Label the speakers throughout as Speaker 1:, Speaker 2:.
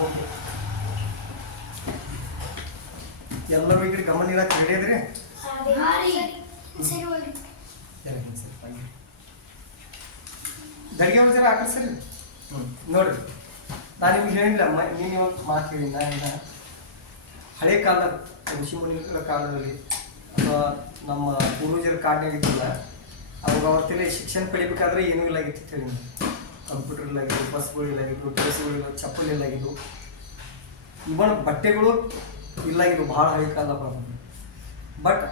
Speaker 1: Okay ಎಲ್ಲರೂ ಈ ಕಡೆ ಗಮನ ಇಡಕ್ಕೆ ರೆಡಿ ಅದ್ರಿ
Speaker 2: ಸರಿ. ಹೋಗ್ರಿ.
Speaker 1: ಎಲ್ಲ ಹಿಂಗೆ ಸ್ವಲ್ಪ ಹಂಗೆ. ಗಡಿಗೆ ಒಂದು ಜರ ಆಕರ್ಸರಿ. ಹ್ಞೂ ನೋಡ್ರಿ. ನಾನು ನಿಮ್ಗೆ ಹೇಳಿಲ್ಲ ನೀನು ಇವತ್ತು ಮಾತು ಹೇಳಿ ನಾನು ಹಳೆ. ಕಾಲದ ಋಷಿ ಮುನಿಗಳ ಕಾಲದಲ್ಲಿ ಅಥವಾ ನಮ್ಮ ಪೂರ್ವಜರ ಕಾಡ್ನಾಗ ಇದ್ದಿಲ್ಲ ಅವಾಗ ಅವತ್ತಿಲ್ಲ ಶಿಕ್ಷಣ ಪಡಿಬೇಕಾದ್ರೆ ಏನೂ ಇಲ್ಲಾಗಿತ್ತು ಅಂತ ಹೇಳಿ ಕಂಪ್ಯೂಟರ್ ಇಲ್ಲಾಗಿದ್ದು ಡ್ರೆಸ್ಗಳಿಲ್ಲ ಚಪ್ಪಲಿ ಇಲ್ಲಾಗಿದ್ದು ಇವನ್ ಬಟ್ಟೆಗಳು ಇಲ್ಲಾಗಿದ್ದು ಭಾಳ ಹಳೆ ಕಾಲ ಬಟ್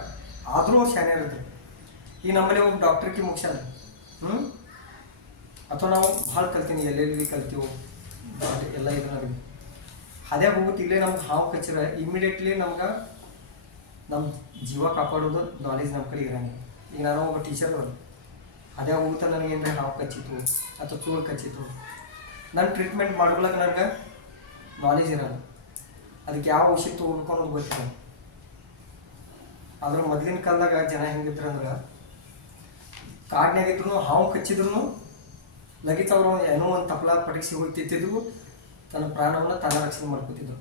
Speaker 1: ಆದರೂ ಅವ್ರು ಶಾನೆ ಇರುತ್ತೆ. ಈ ನಮ್ಮನೆ ಒಬ್ಬ ಡಾಕ್ಟ್ರಿಗೆ ಮುಗಿಸ್ಯಾನ ಹ್ಞೂ ಅಥವಾ ನಾವು ಭಾಳ ಕಲ್ತೀನಿ ಎಲ್ಲೆಲ್ಲಿ ಕಲ್ತೀವೋ ಎಲ್ಲ ಇದು ನಮಗೆ ಅದೇ ಹೋಗುತ್ತೆ, ಇಲ್ಲೇ ನಮ್ಗೆ ಹಾವು ಕಚ್ಚಿರ ಇಮಿಡಿಯೇಟ್ಲಿ ನಮ್ಗೆ ನಮ್ಮ ಜೀವ ಕಾಪಾಡೋದು ನಾಲೆಜ್ ನಮ್ಮ ಕಡೆ ಇರೋಂಗಿಲ್ಲ ಈಗ ನಾನು ಒಬ್ಬ ಟೀಚರ್ ಅದೇ ಊತ ನನಗೆ ಏನಾರ ಹಾವು ಕಚ್ಚಿತು ಅಥವಾ ಚೂಳು ಕಚ್ಚಿತು ನಾನು ಟ್ರೀಟ್ಮೆಂಟ್ ಮಾಡ್ಕೊಳಕ್ ನನಗೆ ನಾಲೆಜ್ ಇರಲ್ಲ. ಅದಕ್ಕೆ ಯಾವ ಔಷಧಿ ಅನ್ನೋದು ಗೊತ್ತಿಲ್ಲ. ಆದ್ರೆ ಮೊದಲಿನ ಕಾಲದಾಗ ಜನ ಹೆಂಗಿದ್ರು ಅಂದ್ರೆ ಕಾಡ್ನ್ಯಾಗ ಇದ್ರು ಹಾವು ಕಚ್ಚಿದ್ರು ಲಗಿತ ಅವರು ಏನೋ ಒಂದು ತಪ್ಪಲ ಪರೀಕ್ಷೆ ಹೋಗ್ತಿದ್ದು ತನ್ನ ಪ್ರಾಣವನ್ನು ತಾನ ರಕ್ಷಣೆ ಮಾಡ್ಕೊತಿದ್ರು.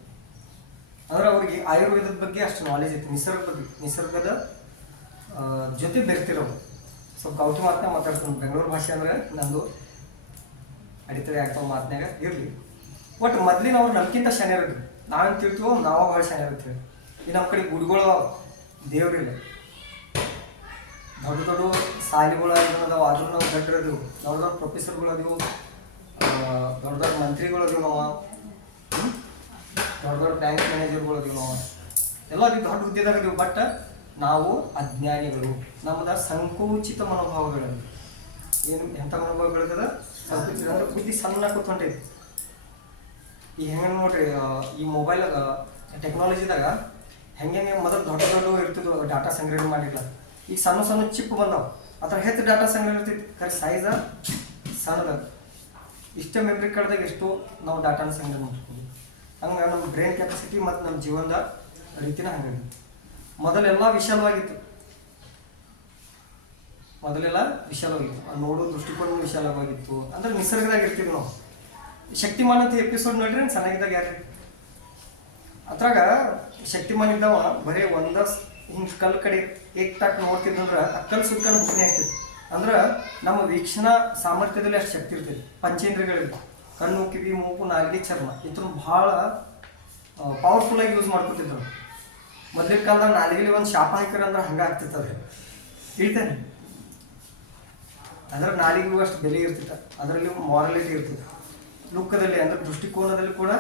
Speaker 1: ಅಂದ್ರೆ ಅವ್ರಿಗೆ ಆಯುರ್ವೇದದ ಬಗ್ಗೆ ಅಷ್ಟು ನಾಲೆಜ್ ಇತ್ತು. ನಿಸರ್ಗದ ನಿಸರ್ಗದ ಜೊತೆ ಬೆರ್ತಿರೋರು ಸ್ವಲ್ಪ ಗೌಟಿ ಮಾತನ್ನ ಮಾತಾಡ್ತೀನಿ ಬೆಂಗಳೂರು ಭಾಷೆ ಅಂದ್ರೆ ನಂದು ಅಡಿತಡೆ ಆಗ್ತಾವ ಮಾತನಾಗ ಇರಲಿ. ಬಟ್ ಮೊದ್ಲಿನ ಅವ್ರು ನಮ್ಗಿಂತ ಶನಿ ಇರೋದು. ನಾವೇನು ತಿಳ್ತೀವೋ ನಾವು ಭಾಳ ಶನಿ ಇರುತ್ತೆ ಈ ನಮ್ಮ ಕಡೆ ಗುಡಿಗಳು ದೇವ್ರಿಲ್ಲ ದೊಡ್ಡ ದೊಡ್ಡ ಸಾಲಿಗಳು ಅದಾವ. ಆದ್ರೂ ನಾವು ದೊಡ್ಡ ದೊಡ್ಡ ದೊಡ್ಡ ಪ್ರೊಫೆಸರ್ಗಳು ಅದಿವು. ದೊಡ್ಡ ದೊಡ್ಡ ಮಂತ್ರಿಗಳು ಅದಿವು ನಾವು. ದೊಡ್ಡ ದೊಡ್ಡ ಬ್ಯಾಂಕ್ ಮ್ಯಾನೇಜರ್ಗಳು ಅದಿವು ನಾವು. ಎಲ್ಲ ದೊಡ್ಡ ಹುದ್ದೆದಾಗ ಅದೀವಿ. ಬಟ್ ನಾವು ಅಜ್ಞಾನಿಗಳು. ನಮ್ಮದ ಸಂಕುಚಿತ ಮನೋಭಾವಗಳನ್ನು ಏನು, ಎಂಥ ಮನೋಭಾವಗಳಿದ ಸಂಕುಚಿತ ಅಂದ್ರೆ ಬುದ್ಧಿ ಸಣ್ಣ ಕೂತ್ಕೊಂಡೈತಿ ಈಗ ಹೆಂಗೆ ನೋಡ್ರಿ ಈ ಮೊಬೈಲ್ ಟೆಕ್ನಾಲಜಿದಾಗ ಹೆಂಗೆ ಹೆಂಗೆ ಮೊದಲು ದೊಡ್ಡ ದೊಡ್ಡ ಇರ್ತಿದ್ವು ಡಾಟಾ ಸಂಗ್ರಹಣೆ ಮಾಡಿಲ್ಲ ಈಗ ಸಣ್ಣ ಸಣ್ಣ ಚಿಪ್ ಬಂದಾವ. ಅದ್ರ ಹೆಚ್ಚು ಡಾಟಾ ಸಂಗ್ರಹ ಇರ್ತೈತಿ. ಖರೆ ಸೈಜ ಸಣ್ಣದ. ಇಷ್ಟ ಮೆಮ್ರಿ ಕಾರ್ಡ್ದಾಗ ಎಷ್ಟು ನಾವು ಡಾಟಾನ ಸಂಗ್ರಹ ಮಾಡ್ತೀವಿ ಹಂಗೆ ನಮ್ಮ ಬ್ರೈನ್ ಕೆಪಾಸಿಟಿ ಮತ್ತು ನಮ್ಮ ಜೀವನದ ರೀತಿನ ಹಂಗಾಗಿ ಮೊದಲೆಲ್ಲ ವಿಶಾಲವಾಗಿತ್ತು. ಮೊದಲೆಲ್ಲ ವಿಶಾಲವಾಗಿತ್ತು. ನೋಡೋ ದೃಷ್ಟಿಕೋನ ವಿಶಾಲವಾಗಿತ್ತು. ಅಂದ್ರೆ ನಿಸರ್ಗದಾಗ ಇರ್ತೀವಿ ನಾವು. ಶಕ್ತಿಮಾನ್ ಅಂತ ಎಪಿಸೋಡ್ ನೋಡ್ರಿ ಚೆನ್ನಾಗಿದ್ದಾಗ ಯಾರು ಅದ್ರಾಗ ಶಕ್ತಿಮಾನ್ ಇದ್ದವ, ಬರೀ ಒಂದ ಹಿಂಗ್ ಕಲ್ ಕಡೆ ಏಕ್ ತಾಕ್ ನೋಡ್ತಿದ್ದಂದ್ರ ಅಕ್ಕಲ್ ಕಲ್ ಸುತ್ತಲ್ಲಿ ಮುಖನೆ ಆಗ್ತೈತಿ ಅಂದ್ರ ನಮ್ಮ ವೀಕ್ಷಣಾ ಸಾಮರ್ಥ್ಯದಲ್ಲಿ ಅಷ್ಟು ಶಕ್ತಿ ಇರ್ತೈತಿ ಪಂಚೇಂದ್ರಿಯಗಳಿಗೆ ಕಣ್ಣು, ಕಿವಿ, ಮೂಗು, ನಾಲ್ಗೆ ಚರ್ಮ. ಇದ್ರ ಭಾಳ ಪವರ್ಫುಲ್ ಆಗಿ ಯೂಸ್ ಮಾಡ್ಕೊತಿದ್ರು ಮೊದಲಿನ ಕಾಲದಾಗ ನಾಲಿಗೆಲಿ ಒಂದು ಶಾಪ ಹಾಕಿರ ಅಂದ್ರೆ ಹಂಗ ಆಗ್ತಿತ್ತು ಅದು. ತಿಳಿತೇನೆ? ಅಂದ್ರೆ ನಾಲಿಗೆಗೂ ಅಷ್ಟು ಬೆಲೆ ಇರ್ತಿತ್ತು. ಅದರಲ್ಲಿ ಮಾರಾಲಿಟಿ ಇರ್ತಿತ್ತು. ಲುಕ್ಕದಲ್ಲಿ ಅಂದ್ರೆ ದೃಷ್ಟಿಕೋನದಲ್ಲಿ ಕೂಡ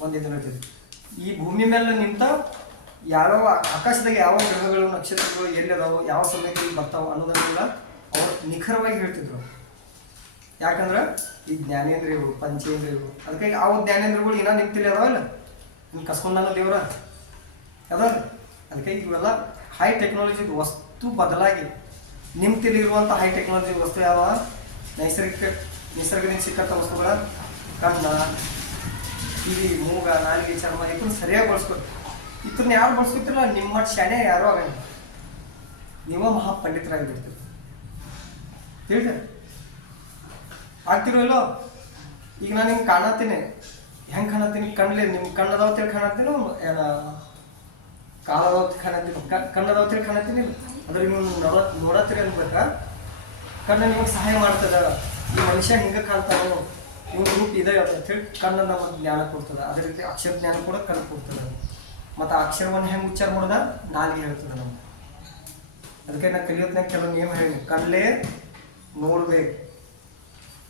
Speaker 1: ಒಂದು ಇದನ್ನ ಇರ್ತೈತಿ ಈ ಭೂಮಿ ಮೇಲೆ ನಿಂತ ಯಾವ್ಯಾವ ಆಕಾಶದಾಗ ಯಾವ ಗ್ರಹಗಳು, ನಕ್ಷತ್ರಗಳು ಎಲ್ಲಿ ಅದಾವು, ಯಾವ ಸಮಯದಲ್ಲಿ ಬರ್ತಾವ ಅನ್ನೋದನ್ನೆಲ್ಲ ಅವರು ನಿಖರವಾಗಿ ಹೇಳ್ತಿದ್ರು. ಯಾಕಂದ್ರೆ ಈ ಜ್ಞಾನೇಂದ್ರಿಯಗಳು, ಪಂಚೇಂದ್ರಿಯಗಳು, ಅದಕ್ಕಾಗಿ ಆ ಜ್ಞಾನೇಂದ್ರಗಳು ಏನೋ ನಿಂತಿಲ್ಲ ಅದಾವಲ್ಲ? ನಿಮ್ಗೆ ಕಸ್ಕೊಂಡಲ್ಲ ದೇವ್ರ? ಅದಾವ ಅದಕ್ಕೆ ಇವೆಲ್ಲ ಹೈ ಟೆಕ್ನಾಲಜಿದು ವಸ್ತು ಬದಲಾಗಿ ನಿಮ್ಮ ಹೈ ಟೆಕ್ನಾಲಜಿ ವಸ್ತು ಯಾವ? ನೈಸರ್ಗಿಕ, ನಿಸರ್ಗದಿಂದ ಸಿಕ್ಕಂಥ ವಸ್ತುಗಳ ಕಣ್ಣ, ಕಿವಿ, ಮೂಗ, ನಾಲಿಗೆ, ಚರ್ಮ ಇದನ್ನ ಸರಿಯಾಗಿ ಬಳಸ್ಕೊತ ಇದನ್ನ ಯಾರು ಬಳಸ್ಕೊತಿರಲ್ಲ ನಿಮ್ಮ ಶಾಣೆ ಯಾರೂ ಆಗಲ್ಲ ನಿಮ್ಮ ಮಹಾ ಪಂಡಿತರಾಗಿರ್ತೀರಿ ತಿಳಿದ? ಆಗ್ತಿರೋ ಇಲ್ಲೋ? ಈಗ ನಾನು ನಿಮ್ಗೆ ಕಾಣತ್ತೀನಿ. ಹೆಂಗೆ ಕಾಣತ್ತೀನಿ? ಕಣ್ಲಿ ನಿಮ್ಮ ಕಣ್ಣದಾವ ತಿಳಿ ಕಾಣತ್ತೀನೋ ಏನ ಕಾಲದಾವ ಕಾಣತ್ತೀನಿ ಕಣ್ಣದಾವ ತಿಳಿ ಕಾಣತ್ತೀನಿ ಅದ್ರ ನೀವು ನೋಡ ನೋಡತ್ತೀರಿ ಅನ್ಬೇಕಾ ಕಣ್ಣು ನಿಮಗೆ ಸಹಾಯ ಮಾಡ್ತದ. ಈ ಮನುಷ್ಯ ಹಿಂಗೆ ಕಾಣ್ತಾನು, ಇವ್ನ ರೂಪ ಇದೆ ಅಂತೇಳಿ ಕಣ್ಣು ನಮಗೆ ಜ್ಞಾನ ಕೊಡ್ತದ. ಅದೇ ರೀತಿ ಅಕ್ಷರ ಜ್ಞಾನ ಕೂಡ ಕಣ್ಣು ಕೊಡ್ತದ. ಮತ್ತು ಅಕ್ಷರವನ್ನು ಹೆಂಗೆ ಉಚ್ಚಾರ ಮಾಡೋದ? ನಾಲಿಗೆ ಹೇಳ್ತದ ನಮ್ಗೆ. ಅದಕ್ಕೆ ನಾ ಕಲಿಯೋದ್ನಾಗ ಕೆಲವು ನಿಯಮ ಹೇಳಿ. ಕಣ್ಣೇ ನೋಡ್ಬೇಕು.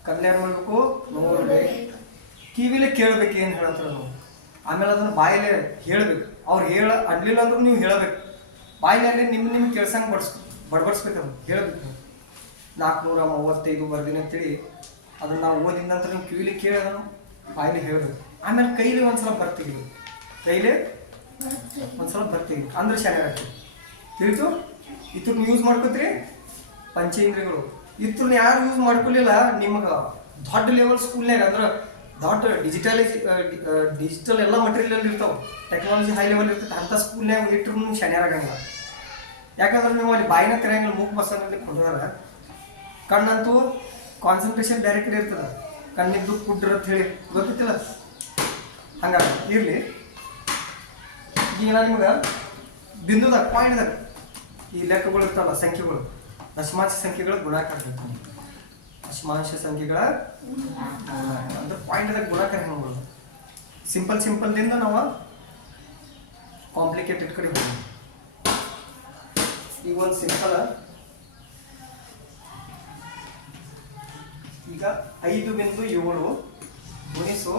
Speaker 1: ಕಣ್ಣೇ ಏನ್ ಮಾಡ್ಬೇಕು ನೋಡ್ಬೇಕು. ಕಿವಿಲೆ ಕೇಳ್ಬೇಕು ಏನು ಹೇಳತ್ತಾರ ನಾವು? ಆಮೇಲೆ ಅದನ್ನ ಬಾಯಲ್ಲೇ ಹೇಳ್ಬೇಕು. ಅವ್ರು ಹೇಳ ಅಡ್ಲಿಲ್ಲ ಅಂದ್ರೂ ನೀವು ಹೇಳಬೇಕು. ಬಾಯಿನಲ್ಲಿ ನಿಮ್ಮ ನಿಮ್ಮ ಕೆಲ್ಸಂಗೆ ಬಡ್ಸ್ ಬಡ್ಬಡ್ಸ್ಬೇಕು ಅದು ಹೇಳಬೇಕು ನಾಲ್ಕುನೂರ ಮೂವತ್ತೈದು ಬರ್ದಿನ ಅಂತೇಳಿ ಅದನ್ನು ನಾವು ಓದಿದ ನಂತರ ನೀವು ಕಿವಿಲಿ ಕೇಳೋದನ್ನು ಬಾಯಲ್ಲಿ ಬಾಯಿಲಿ ಹೇಳ್ಬೇಕು. ಆಮೇಲೆ ಕೈಲಿ ಒಂದ್ಸಲ ಬರ್ತೀವಿ ಕೈಲಿ ಒಂದ್ಸಲ ಬರ್ತೀವಿ ಅಂದ್ರೆ ಶಾಲೆ ಆಗ್ತೀವಿ ತಿಳಿತು? ಇತ್ರನ್ನ ಯೂಸ್ ಮಾಡ್ಕೋತೀರಿ? ಪಂಚೇಂದ್ರಿಯಗಳು. ಇತ್ರನ್ನ ಯಾರು ಯೂಸ್ ಮಾಡ್ಕೊಲಿಲ್ಲ? ನಿಮಗೆ ದೊಡ್ಡ ಲೆವೆಲ್ ಸ್ಕೂಲ್ನಾಗ ಅಂದ್ರೆ ದೊಡ್ಡ ಡಿಜಿಟಲೈಸ್ ಡಿಜಿಟಲ್ ಎಲ್ಲ ಮಟೀರಿಯಲ್ ಇರ್ತಾವೆ. ಟೆಕ್ನಾಲಜಿ ಹೈ ಲೆವೆಲ್ ಇರ್ತೈತೆ. ಅಂಥ ಸ್ಕೂಲ್ನಾಗ ಇಟ್ಟರು ಶಾನ್ಯಾರಾಗಂಗಿಲ್ಲ ಯಾಕಂದ್ರೆ ನೀವು ಅಲ್ಲಿ ಬಾಯಿನ ತೆರೆಯಂಗಿಲ್ಲ ಮೂಗು ಬಸ್ಸಲ್ಲಿ ಕೊಡೋದಾರ ಕಣ್ಣಂತೂ ಕಾನ್ಸಂಟ್ರೇಷನ್ ಡೈರೆಕ್ಟ್ ಇರ್ತದೆ. ಕಣ್ಣಿದ್ದು ಕುಡ್ರ ಅಂತ ಹೇಳಿ. ಗೊತ್ತಿಲ್ಲ ಹಂಗಾಗಿ, ಇರಲಿ. ಈಗ ನಿಮ್ಗೆ ಬಿಂದುದಾಗ ಪಾಯಿಂಟ್ದಾಗ ಈ ಲೆಕ್ಕಗಳು ಇರ್ತಾವಲ್ಲ, ಸಂಖ್ಯೆಗಳು. ದಶಮಾಂಶ ಸಂಖ್ಯೆಗಳು ಗುಣಾಕಾರ ಹೇಳ್ತೀನಿ ಸಂಖ್ಯೆಗಳ ಅಂದ್ರೆ ಪಾಯಿಂಟ್ದಾಗ ಗುಣಾಕಾರ ಹೆಂಗೆ ಮಾಡೋದು ಸಿಂಪಲ್ ಸಿಂಪಲ್ದಿಂದ ನಾವು ಕಾಂಪ್ಲಿಕೇಟೆಡ್ ಕಡೆ ಹೋಗೋದು ಈಗ ಒಂದು ಸಿಂಪಲ್ ಈಗ ಐದು ಬಿಂದು ಏಳು ಗುಣಿಸು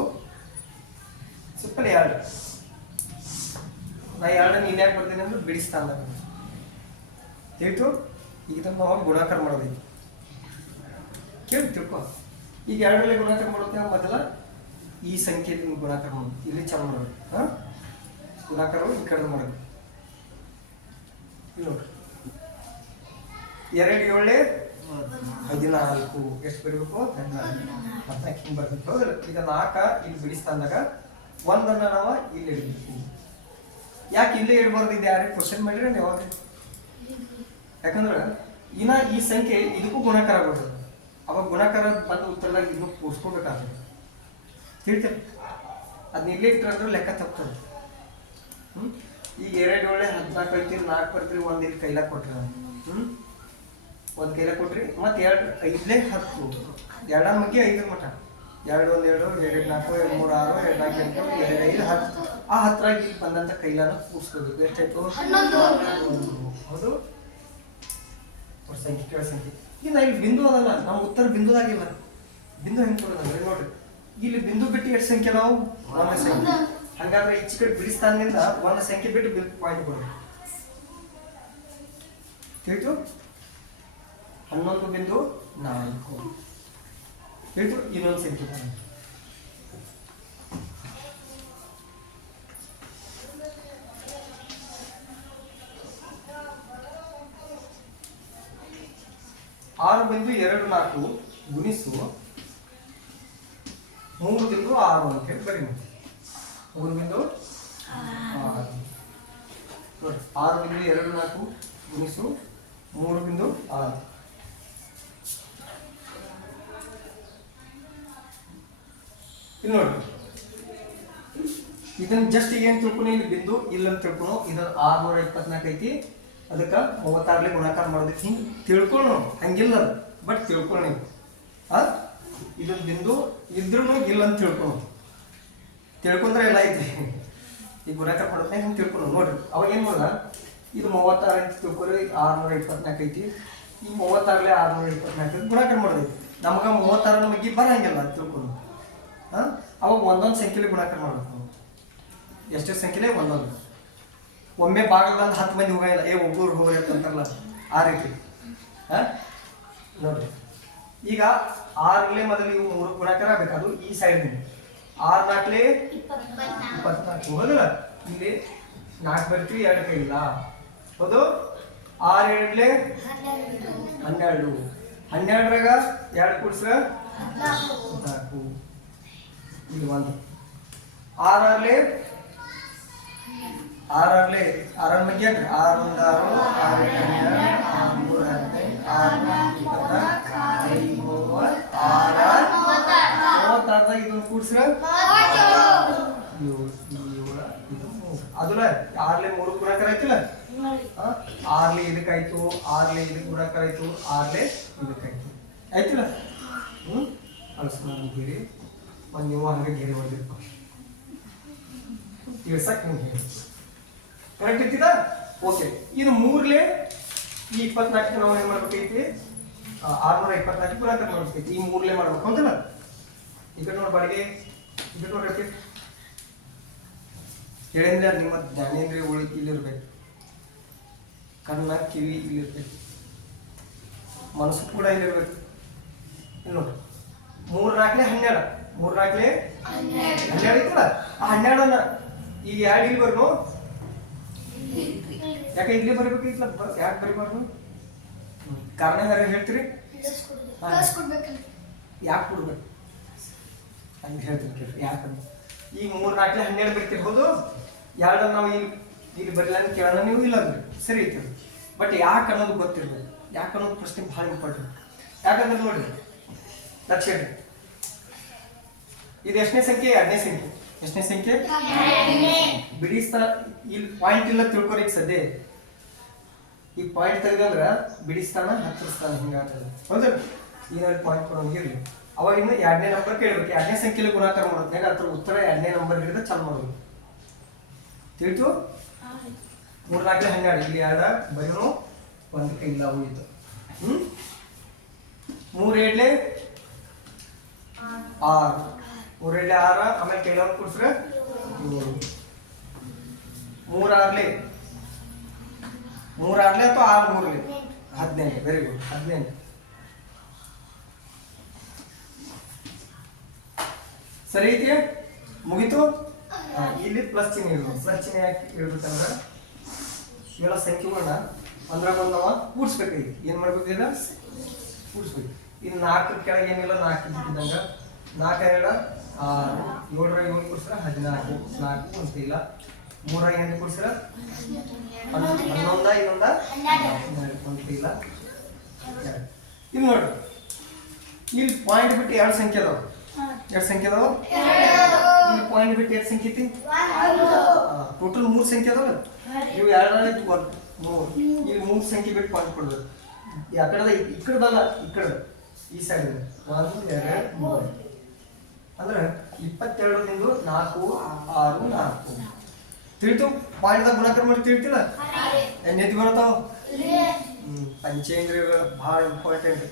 Speaker 1: ಸಿಂಪಲ್ ಎರಡು. ನಾ ಎರಡು ನೀನು ಬರ್ತೀನಿ ಅಂದ್ರೆ ಬಿಡಿಸ್ತಾನೆ ಈಗ ನಾವು ಗುಣಾಕಾರ ಮಾಡೋದೈತಿ. ಕೇಳಿ ತಿಳ್ಕೊ. ಈಗ ಎರಡರಲ್ಲಿ ಗುಣಾಕಾರ ಮಾಡುತ್ತೆ ಮೊದಲ ಈ ಸಂಖ್ಯೆ ಗುಣಾಕಾರ ಮಾಡೋದು ಇಲ್ಲಿ ಚಾಲು ಮಾಡೋದು. ಹಾಂ? ಗುಣಾಕಾರವು ಈ ಕಡೆ ಮಾಡೋದು. ನೋಡ್ರಿ ಎರಡು ಏಳೆ, ಹದಿನಾಲ್ಕು. ಎಷ್ಟು ಬರಬೇಕು? ಹದಿನಾಲ್ಕು. ಹಿಂಗೆ ಈಗ ನಾಲ್ಕ ಇಲ್ಲಿ ಬಿಡಿಸ್ತಾಂದಾಗ ಒಂದನ್ನು ನಾವು ಇಲ್ಲಿ ಇಡಬೇಕು. ಯಾಕೆ ಇಲ್ಲೇ ಇಡಬಾರ್ದು? ಇದು ಯಾರಿಗೆ ಕ್ವಶನ್ ಮಾಡಿದ್ರೆ ನೀವು ಯಾಕಂದ್ರೆ, ಇನ್ನ ಈ ಸಂಖ್ಯೆ ಇದಕ್ಕೂ ಗುಣಾಕಾರ ಆಗ್ಬಿಡ್ತದೆ ಅವಾಗ ಗುಣಾಕಾರ ಬಂದು ಉತ್ತರದಾಗ ಇನ್ನೂ ಕೂಡ್ಸ್ಕೋಬೇಕಾಗ್ತದೆ ತಿಳಿತೇನೆ ಅದನ್ನ ಇಲ್ಲೇ ಇಟ್ಟರೆ ಲೆಕ್ಕ ತಪ್ತದೆ. ಹ್ಞೂ ಈಗ ಎರಡು ಒಳ್ಳೆ ಹದಿನಾಲ್ಕು ಐತಿ ನಾಲ್ಕು ಬರ್ತೀರಿ ಒಂದು ಇಲ್ಲಿ ಕೈಲಾಗ ಕೊಟ್ರಿ ನಾನು ಹ್ಞೂ ಒಂದು ಕೈಲಾಗ ಕೊಟ್ರಿ ಮತ್ತು ಎರಡು ಐದಲೇ ಹತ್ತು. ಎರಡ ಮಗ್ಗಿ ಐದರ ಮಟ ಎರಡು ಒಂದು ಎರಡು ಎರಡು ನಾಲ್ಕು ಎರಡು ಮೂರು ಆರು ಎರಡು ನಾಲ್ಕು ಎಂಟು ಎರಡು ಐದು ಹತ್ತು. ಆ ಹತ್ತಿರ ಇಲ್ಲಿ ಬಂದಂಥ ಕೈಲಾನ ಕೂರಿಸ್ಕೋಬೇಕು. ಎಷ್ಟಾಯ್ತು. ಹೌದು. ಅವ್ರ ಸಂಖ್ಯೆ ಕೇಳ ಸಂಖ್ಯೆ ಈಗ ನಾ ಇಲ್ಲಿ ಬಿಂದು ಅದಲ್ಲ. ನಾವು ಉತ್ತರ ಬಿಂದುದಾಗಿಲ್ಲ. ಬಿಂದು ಹೆಂಗೆ ಕೊಡೋದಂದ್ರೆ ನೋಡ್ರಿ. ಇಲ್ಲಿ ಬಿಂದು ಬಿಟ್ಟು ಎಷ್ಟು ಸಂಖ್ಯೆ ನಾವು ಒಂದು ಸಂಖ್ಯೆ. ಹಂಗಾದ್ರೆ ಈಚೆ ಕಡೆ ಬಿಡಿಸ್ತಾನಿಂದ ಒಂದು ಸಂಖ್ಯೆ ಬಿಟ್ಟು ಬಿಲ್ ಪಾಯಿಂಟ್ ಕೊಡ್ರಿ. ತಿಳಿತು? ಹನ್ನೊಂದು ಬಿಂದು ನಾಲ್ಕು. ತಿಳಿತು? ಇನ್ನೊಂದು ಸಂಖ್ಯೆ ಆರು ಬಿಂದು ಎರಡು ನಾಲ್ಕು ಗುಣಿಸು ಮೂರು ಬಿಂದು ಆರು ಅಂತ ಹೇಳಿ ಬರೀ ಮೂರು ಬಿಂದು ನೋಡಿ, ಆರು ಬಿಂದು ಎರಡು ನಾಲ್ಕು ಗುಣಿಸು ಮೂರು ಬಿಂದು ಆರು. ಇಲ್ಲಿ ನೋಡಿ, ಇದನ್ನ ಜಸ್ಟ್ ಏನ್ ತಿಳ್ಕೊನಿ ಇಲ್ಲಿ ಬಿಂದು, ಇಲ್ಲಂತ ತಿಳ್ಕೊನು ಇದನ್ನ ಆರ್ನೂರ ಇಪ್ಪತ್ನಾಲ್ಕು ಐತಿ. ಅದಕ್ಕೆ ಮೂವತ್ತಾರ್ಲಿ ಗುಣಾಕಾರ ಮಾಡೋದಕ್ಕೆ ಹಿಂಗೆ ತಿಳ್ಕೊಳ್ಳು ಹಂಗಿಲ್ಲ ಅದು. ಬಟ್ ತಿಳ್ಕೊಳ್ಳಿ ನೀವು. ಇದನ್ನ ಬಿಂದು ಇದ್ರೂ ಇಲ್ಲ ಅಂತ ತಿಳ್ಕೊಳ್ಳೋ ತಿಳ್ಕೊಂಡ್ರೆ ಎಲ್ಲ ಐತಿ ಈ ಗುಣಾಕಾರ ಮಾಡೋದನ್ನ ಹಿಂಗೆ ತಿಳ್ಕೊಳ್ಳೋ ನೋಡ್ರಿ. ಅವಾಗ ಏನು ಮಾಡ ಇದು ಮೂವತ್ತಾರು ಅಂತ ತಿಳ್ಕೊರಿ ಆರುನೂರ ಇಪ್ಪತ್ನಾಲ್ಕು ಐತಿ. ಈ ಮೂವತ್ತಾರಲೇ ಆರ್ನೂರ ಇಪ್ಪತ್ನಾಲ್ಕು ಗುಣಾಕಾರ ಮಾಡೋದೈತಿ ನಮಗೆ ಮೂವತ್ತಾರನ ಬಗ್ಗೆ ಬರಂಗಿಲ್ಲ ಅಂತ ತಿಳ್ಕೊನು ಹಾಂ ಅವಾಗ ಒಂದೊಂದು ಸಂಖ್ಯೆಲಿ ಗುಣಾಕಾರ ಮಾಡ್ಬೇಕು ಎಷ್ಟೇ ಸಂಖ್ಯೆಲೇ ಒಂದೊಂದು. ಒಮ್ಮೆ ಬಾಗಲದಂದು ಹತ್ತು ಮಂದಿ ಹೋಗಂಗಿಲ್ಲ ಏ ಒಬ್ಬರು ಹೋಗ್ರಿ ಅಂತಾರಲ್ಲ ಆ ರೀತಿ. ನೋಡ್ರಿ. ಈಗ ಆರ್ಲೆ ಮೊದಲು ಇವು ಮೂರು ಗುಣಾಕಾರ ಬೇಕು. ಅದು ಈ ಸೈಡ್ ಆರು ನಾಲ್ಕಲೇ ಇಪ್ಪತ್ನಾಲ್ಕು. ಹೌದಲ್ಲ ಇಲ್ಲಿ ನಾಲ್ಕು ಬರ್ತೀವಿ, ಎರಡು ಕೈ ಇಲ್ಲ ಹೌದು? ಆರು ಎರಡ್ಲೆ ಹನ್ನೆರಡು. ಹನ್ನೆರಡರಾಗ ಎರಡು ಕೂಡ್ಸ್ರ ಹದಿನಾಲ್ಕು. ಇಲ್ಲಿ ಒಂದು. ಆರಲ್ಲಿ ಆರಲ್ಲಿ ಆರರ ಬಗ್ಗೆ ಏನ್ರಿ? ಆರು ಒಂದು ಆರು ಆರು. ಎರಡು ಹನ್ನೆರಡು ಆರು ಮೂರು ಹದಿನೈದು ಆರು ನಾಲ್ಕು ಇಪ್ಪತ್ನಾಲ್ಕು ಐದು ಮೂವತ್ತು ಆರು ಮೂವತ್ತಾರದಾಗ ಇದನ್ನು ಕೂಡ ಆರ್ಲಿ ಮೂರು ಗುಣಾಕಾರ ಆಯ್ತಿಲ್ಲ ಆರ್ಲಿ ಇದಕ್ಕಾಯ್ತು ಆರ್ಲೆ ಇದಕ್ಕೆ ಗುಣಾಕಾರ ಆಯ್ತು. ಆರ್ಲಿ ಇದಕ್ಕಾಯ್ತು ಆಯ್ತಿಲ್ಲ? ಹ್ಞೂ ಅಳಿಸ್ಕೊಂಡು ಗಿರಿ ಒಂದು ನೀವು ಹಂಗೆ ಗೆರೆ ಹೊಡೆದಿರ್ಪ ತಿಳ್ಸಕ್ ನಿಮ್ಗೆ ಹೇಳಿ ಕರೆಕ್ಟ್ ಇತ್ತಿದ ಓಕೆ ಇದು ಮೂರ್ಲೆ ಈ ಇಪ್ಪತ್ನಾಲ್ಕು ನಾವು ಏನು ಮಾಡ್ಬೇಕೈತಿ? ಆರ್ನೂರ ಇಪ್ಪತ್ನಾಲ್ಕು ಗುಣಾಕಾರ ಮಾಡ್ಬೇಕೈತಿ. ಈ ಮೂರ್ಲೆ ಮಾಡ್ಬೇಕು ಹೌದಲ್ಲ? ಈಗ ನೋಡಿ ಬಾಡಿಗೆ ಈಗ ನೋಡ್ರಿ ಹೇಳಿದ್ರೆ ನಿಮ್ಮ ಜ್ಞಾನೇಂದ್ರಿಯ ಉಳಿ ಇಲ್ಲಿರ್ಬೇಕು. ಕಣ್ಣ ಕಿವಿ ಇಲ್ಲಿರ್ಬೇಕು. ಮನಸ್ಸು ಕೂಡ ಇಲ್ಲಿರ್ಬೇಕು. ಇಲ್ಲಿ ನೋಡ್ರಿ ಮೂರ್ ನಾಲ್ಕಲೆ ಹನ್ನೆರಡು. ಮೂರ್ ನಾಲ್ಕಲೆ ಹನ್ನೆರಡು ಐತಲ್ಲ? ಆ ಹನ್ನೆರಡನ್ನ ಈಗ ಎರಡು ಇಲ್ಲಿ ಬರ್ನು ಯಾಕೆ ಇಲ್ಲಿ ಬರಿಬೇಕಿತ್ತಲ್ಲ ಯಾಕೆ ಬರಿಬಾರ್ದು? ಕಾರಣ ಯಾರು ಹೇಳ್ತೀರಿ? ಯಾಕೆ ಕೊಡ್ಬೇಕು? ಹಂಗೆ ಹೇಳ್ತೀನಿ ಕೇಳಿ, ಯಾಕಂದ್ರೆ ಈಗ ಮೂರು ನಾಟ್ಲೆ ಹನ್ನೆರಡು ಬರ್ತಿರ್ಬೋದು. ಹೌದು ನಾವು ಇಲ್ಲಿ ಇಲ್ಲಿ ಬರಲಿಲ್ಲ ಅಂತ ಕೇಳೋಣ ನೀವು ಇಲ್ಲ ಅಂದ್ರೆ. ಸರಿ ಇತ್ತು ಬಟ್ ಯಾಕೆ ಅನ್ನೋದು ಗೊತ್ತಿರ್ಬೇಕು. ಯಾಕೆ ಅನ್ನೋದು ಪ್ರಶ್ನೆ ಭಾಳ ಇಂಪಾರ್ಟೆಂಟ್ ಯಾಕಂದ್ರೆ ನೋಡ್ರಿ ಲಕ್ಷ. ಇದು ಎಷ್ಟನೇ ಸಂಖ್ಯೆ? ಎರಡನೇ ಸಂಖ್ಯೆ. ಎಷ್ಟನೇ ಸಂಖ್ಯೆ? ಬಿಡಿ ಸ್ಥಾನ ಇಲ್ಲಿ ಪಾಯಿಂಟ್ ಇಲ್ಲ ತಿಳ್ಕೊರಿ ಸದ್ಯ. ಈ ಪಾಯಿಂಟ್ ತೆಗೆದಂದ್ರ ಬಿಡಿ ಸ್ಥಾನ, ಹತ್ತರ ಸ್ಥಾನ ಹಿಂಗಾಗ್ತದೆ ಹೌದಾ ಈಗ ಪಾಯಿಂಟ್ ಕೊಡೋಂಗೆ ಇರಲಿ ಅವಾಗ ಇನ್ನು ಎರಡನೇ ನಂಬರ್ ಕೇಳ್ಬೇಕು. ಎರಡನೇ ಸಂಖ್ಯೆಲಿ ಗುಣಾಕಾರ ಮಾಡೋದ್ನಾಗ ಅದ್ರ ಉತ್ತರ ಎರಡನೇ ನಂಬರ್ ಹಿಡಿದ ಚಾಲು ಮಾಡೋದು. ತಿಳಿತು? ಮೂರ್ ನಾಲ್ಕು ಹನ್ನೆರಡು. ಇಲ್ಲಿ ಎರಡ ಬರೀನು ಒಂದು ಇಲ್ಲ ಉಳಿತು ಹ್ಮ್? ಮೂರ್ ಏಡ್ಲೆ? ಆರು. ಮೂರ್ ಏಡ್ಲೆ ಆರ, ಆಮೇಲೆ ಕೆಲವೊಂದು ಕುಡ್ಸ್ರೆ ಏಳು ಮೂರ್ ಆರ್ಲೆ. ಮೂರ್ ಅಥವಾ ಆರು ಮೂರ್ಲಿ? ಹದಿನೆಂಟು ವೆರಿ ಗುಡ್ ಹದಿನೆಂಟು. ಸರಿ ಐತಿ ಮುಗೀತು? ಇಲ್ಲಿ ಪ್ಲಸ್ ಚಿಹ್ನೆ ಇರ್ಬೋದು ಪ್ಲಸ್ ಚಿಹ್ನೆ ಯಾಕೆ ಇರ್ಬೇಕಂದ್ರೆ ಇವೆಲ್ಲ ಸಂಖ್ಯೆಗಳನ್ನ ಒಂದ್ರಾಗ ನಾವು ಕೂಡಿಸ್ಬೇಕು ಈಗ ಏನ್ ಮಾಡ್ಬೇಕು ಈಗ? ಕೂಡಿಸ್ಬೇಕು. ಇನ್ನು ನಾಲ್ಕರ ಕೆಳಗೆ ಏನಿಲ್ಲ ನಾಲ್ಕು ಇದ್ದಂಗ ನಾಲ್ಕು ಎರಡು ಒಂದು ಕೊಡ್ಸ್ರ ಹದಿನಾಲ್ಕು ನಾಲ್ಕು ಅಂತ ಇಲ್ಲ ಮೂರ ಎಂಟು ಕೊಡ್ಸ್ರ? ಹನ್ನೊಂದ, ಇನ್ನೊಂದ? ಅಂತ ಇಲ್ಲ. ಇಲ್ಲಿ ನೋಡ್ರಿ ಇಲ್ಲಿ ಪಾಯಿಂಟ್ ಬಿಟ್ಟು ಎರಡು ಸಂಖ್ಯೆ ಅದಾವ. ಎರಡು ಸಂಖ್ಯೆ ಅದಾವ? ಇಲ್ಲಿ ಪಾಯಿಂಟ್ ಬಿಟ್ಟು ಎರಡು ಸಂಖ್ಯೆ ಐತಿ? ಟೋಟಲ್ ಮೂರು ಸಂಖ್ಯೆ ಅದಾವ. ನೀವು ಎರಡು ಒಂದು ಮೂರು. ಇಲ್ಲಿ ಮೂರು ಸಂಖ್ಯೆ ಬಿಟ್ಟು ಪಾಯಿಂಟ್ ಕೊಡ್ಬೇಕು ಈ ಈ ಕಡೆದಲ್ಲ, ಈ ಕಡೆ. ಈ ಸೈಡ್ ಒಂದು, ಎರಡು, ಮೂರು. ಅಂದ್ರೆ ಇಪ್ಪತ್ತೆರಡರಿಂದ ನಾಲ್ಕು, ಆರು, ನಾಲ್ಕು. ತಿಳಿತು? ಪಾಯಿಂಟ್ದಾಗ ಗುಣಾಕಾರ ತಿಳಿತಿಲ್ಲ? ಎಣ್ಣೆತಿ ಬರ್ತಾವ ಪಂಚೇಂದ್ರಿಯಗಳು ಭಾಳ ಇಂಪಾರ್ಟೆಂಟ್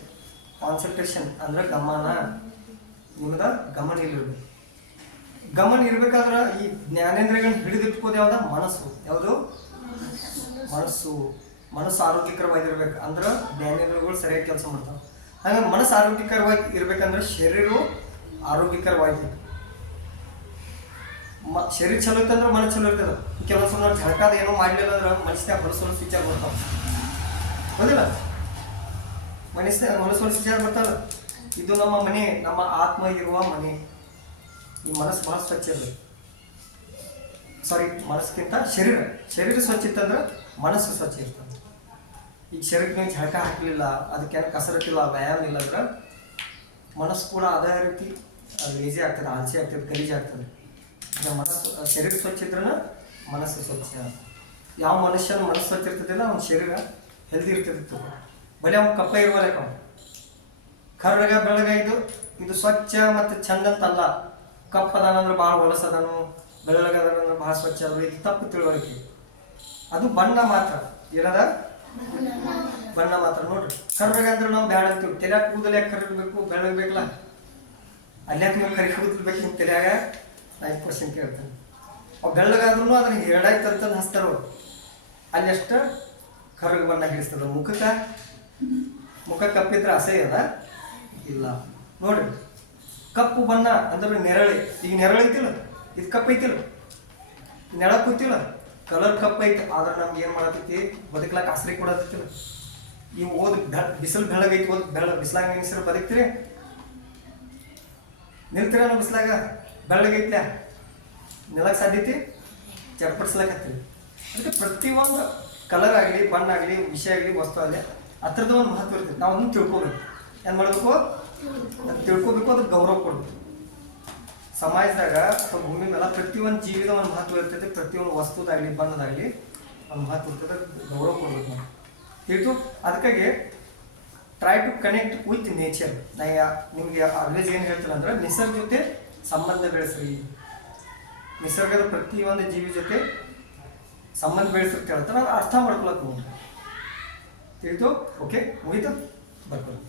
Speaker 1: ಕಾನ್ಸಂಟ್ರೇಷನ್ ಅಂದ್ರೆ ಗಮನ. ನಿಮ್ದ ಗಮನ ಇಲ್ಲಿರ್ಬೇಕು ಗಮನ ಇರ್ಬೇಕಾದ್ರೆ ಈ ಜ್ಞಾನೇಂದ್ರಿಯಗಳನ್ನ ಹಿಡಿದಿಟ್ಕೋದು ಯಾವ್ದ? ಮನಸ್ಸು. ಯಾವುದು? ಮನಸ್ಸು. ಮನಸ್ಸು ಆರೋಗ್ಯಕರವಾಗಿರ್ಬೇಕು. ಅಂದ್ರೆ ಜ್ಞಾನೇಂದ್ರಿಯಗಳು ಸರಿಯಾಗಿ ಕೆಲಸ ಮಾಡ್ತಾವೆ. ಹಾಗೆ ಮನಸ್ಸು ಆರೋಗ್ಯಕರವಾಗಿ ಇರ್ಬೇಕಂದ್ರೆ ಶರೀರವು ಆರೋಗ್ಯಕರವಾಗಿರ್ಬೇಕು ಮ, ಶರೀರ ಚಲೋ ಇತ್ತಂದ್ರೆ ಮನಸ್ಸು ಚಲೋ ಇರ್ತದೆ. ಕೆಲವೊಂದು ಸಲ ಝಳಕಾದ ಏನೋ ಮಾಡಲಿಲ್ಲ ಅಂದ್ರೆ ಮನಸ್ಸಿನಾಗ ಮನಸ್ಸೊಂದು ಸ್ವಿಚ್ ವಿಚಾರ ಬರ್ತಾವ. ಹೌದಿಲ್ಲ? ಮನಸ್ಸಿನ ಸ್ವಿಚ್ ವಿಚಾರ ಬರ್ತಾವ. ಇದು ನಮ್ಮ ಮನೆ, ನಮ್ಮ ಆತ್ಮ ಇರುವ ಮನೆ. ಈ ಮನಸ್ಸು ಬಹಳ ಸ್ವಚ್ಛ ಇರಬೇಕು ಸಾರಿ ಮನಸ್ಸಿಗಿಂತ ಶರೀರ. ಶರೀರ ಸ್ವಚ್ಛ ಇತ್ತಂದ್ರೆ ಮನಸ್ಸು ಸ್ವಚ್ಛ ಇರ್ತದೆ. ಈಗ ಶರೀರಕ್ಕೆ ಝಳಕ ಹಾಕಲಿಲ್ಲ, ಅದಕ್ಕೇನು ಕಸರತ್ತಿಲ್ಲ, ವ್ಯಾಯಾಮ ಇಲ್ಲ ಅಂದ್ರೆ ಮನಸ್ಸು ಕೂಡ ಅದೇ ರೀತಿ ಲೇಜಿ ಆಗ್ತದೆ, ಆಲ್ಸಿ ಆಗ್ತದೆ, ಗಲೀಜ್ ಆಗ್ತದೆ. ಈಗ ಮನಸ್ಸು ಶರೀರ ಸ್ವಚ್ಛ ಇದ್ರೂ ಮನಸ್ಸು ಸ್ವಚ್ಛ. ಯಾವ ಮನುಷ್ಯನ ಮನಸ್ಸು ಸ್ವಚ್ಛ ಇರ್ತದಿಲ್ಲ, ಅವ್ನ ಶರೀರ ಹೆಲ್ದಿ ಇರ್ತಿರ್ತಿತ್ತು ಬರೀ ಅವ್ನು ಕಪ್ಪ ಇರುವಲ್ಲ ಅವ್ನು ಕರ್ರಗ ಬೆಳಗ ಇದು ಇದು ಸ್ವಚ್ಛ ಮತ್ತು ಚಂದ ಅಂತಲ್ಲ ಕಪ್ಪ ಅದಾನಂದ್ರೆ ಭಾಳ ಹೊಲಸದನು ಬೆಳಗದಾನಂದ್ರೆ ಭಾಳ ಸ್ವಚ್ಛ ಅದು ಇದು ತಪ್ಪು ತಿಳುವಳಿಕೆ. ಅದು ಬಣ್ಣ ಮಾತ್ರ. ಏನದ? ಬಣ್ಣ ಮಾತ್ರ ನೋಡ್ರಿ. ಕರ್ಬೇಕಂದ್ರೆ ನಾವು ಬ್ಯಾಡ ಅಂತೀವಿ. ತೆರ್ಯಾಗ ಕೂದಲೇ ಕರ್ಬೇಕು ಬೆಳಗ್ಬೇಕಲ್ಲ? ಅಲ್ಲೇ ನೀವು ಕರಿ ಕೂದಲ್ಬೇಕು ನಿಮ್ಗೆ ತೆರ್ಯಾಗ ಐದು ಕ್ವಶನ್ ಕೇಳ್ತಾನೆ ಅವು ಬೆಳ್ಳಗಾದ್ರೂ ಅದನ್ನ ಎರಡಾಯ್ತು ಅಂತ ಹಸ್ತಾರೋ ಅಲ್ಲಿ ಅಷ್ಟು ಕರ್ಗ ಬಣ್ಣ ಹಿಡಿಸ್ತದ. ಮುಖಕ್ಕೆ? ಮುಖ ಕಪ್ಪಿದ್ರೆ ಅಸಹ್ಯ ಅದ? ಇಲ್ಲ. ನೋಡ್ರಿ. ಕಪ್ಪು ಬಣ್ಣ ಅಂದ್ರೆ ನೆರಳಿ. ಈಗ ನೆರಳು ಐತಿಲ್ಲ ಇದು ಕಪ್ಪು ಐತಿಲ್ಲ ನೆಳ ಕೂತಿಲ್ಲ ಕಲರ್ ಕಪ್ ಐತಿ ಆದ್ರೆ ನಮ್ಗೆ ಏನು ಮಾಡತೈತಿ ಬದುಕ್ಲಾಕ ಆಸರೆ ಕೊಡತೈತಿ ನೀವು ಓದ್ ಬೆಳ ಬಿಸಿಲು ಬೆಳಗೈತಿ ಓದ್ ಬೆಳ ಬಿಸಿಲಾಗ ನಿಲ್ಸಿರ ಬದುಕ್ತಿರಿ? ನಿಲ್ತೀರ ನಮ್ಮ ಬಿಸಿಲಾಗ? ಬೆಳಗೈತ್ಲ ನಿಲ್ಲಕ್ಕೆ ಸಾಧ್ಯತೆ ಚಡ್ಪಡಿಸ್ಲಾಕತ್ತೀವಿ ಅದಕ್ಕೆ ಪ್ರತಿಯೊಂದು ಕಲರ್ ಆಗಲಿ ಬಣ್ಣ ಆಗಲಿ ವಿಷಯ ಆಗಲಿ ವಸ್ತು ಆಗಲಿ ಹತ್ರದ ಒಂದು ಮಹತ್ವ ಇರ್ತೈತೆ. ನಾವು ಅದನ್ನು ತಿಳ್ಕೊಬೇಕು. ಏನು ಮಾಡಬೇಕು? ತಿಳ್ಕೊಬೇಕು. ಅದಕ್ಕೆ ಗೌರವ ಕೊಡ್ಬೇಕು. ಸಮಾಜದಾಗ ಅಥವಾ ಭೂಮಿ ಮೇಲೆ ಪ್ರತಿಯೊಂದು ಜೀವಿದ ಒಂದು ಮಹತ್ವ ಇರ್ತೈತೆ, ಪ್ರತಿಯೊಂದು ವಸ್ತುದಾಗಲಿ ಬಣ್ಣದಾಗಲಿ ಒಂದು ಮಹತ್ವ ಇರ್ತದೆ ಗೌರವ ಕೊಡ್ಬೇಕು ನಾವು. ಇದು ಅದಕ್ಕಾಗಿ try to connect with nature ನಾ ನಿಮಗೆ ಆಲ್ವೇಸ್ ಏನು ಹೇಳ್ತಾರೆ ಅಂದ್ರೆ ನಿಸರ್ಗ ಜೊತೆ ಸಂಬಂಧ ಬೆಳೆಸ್ರಿ. ನಿಸರ್ಗದ ಪ್ರತಿಯೊಂದು ಜೀವಿ ಜೊತೆ ಸಂಬಂಧ ಬೆಳೆಸಿರ್ತೇಳ್ತಾರೆ ಅದು ಅರ್ಥ ಮಾಡ್ಕೊಳಕ್ ತಿಳಿತು ಓಕೆ ಮುಗಿತು? ಬರ್ಕೊಳ್ಳಿ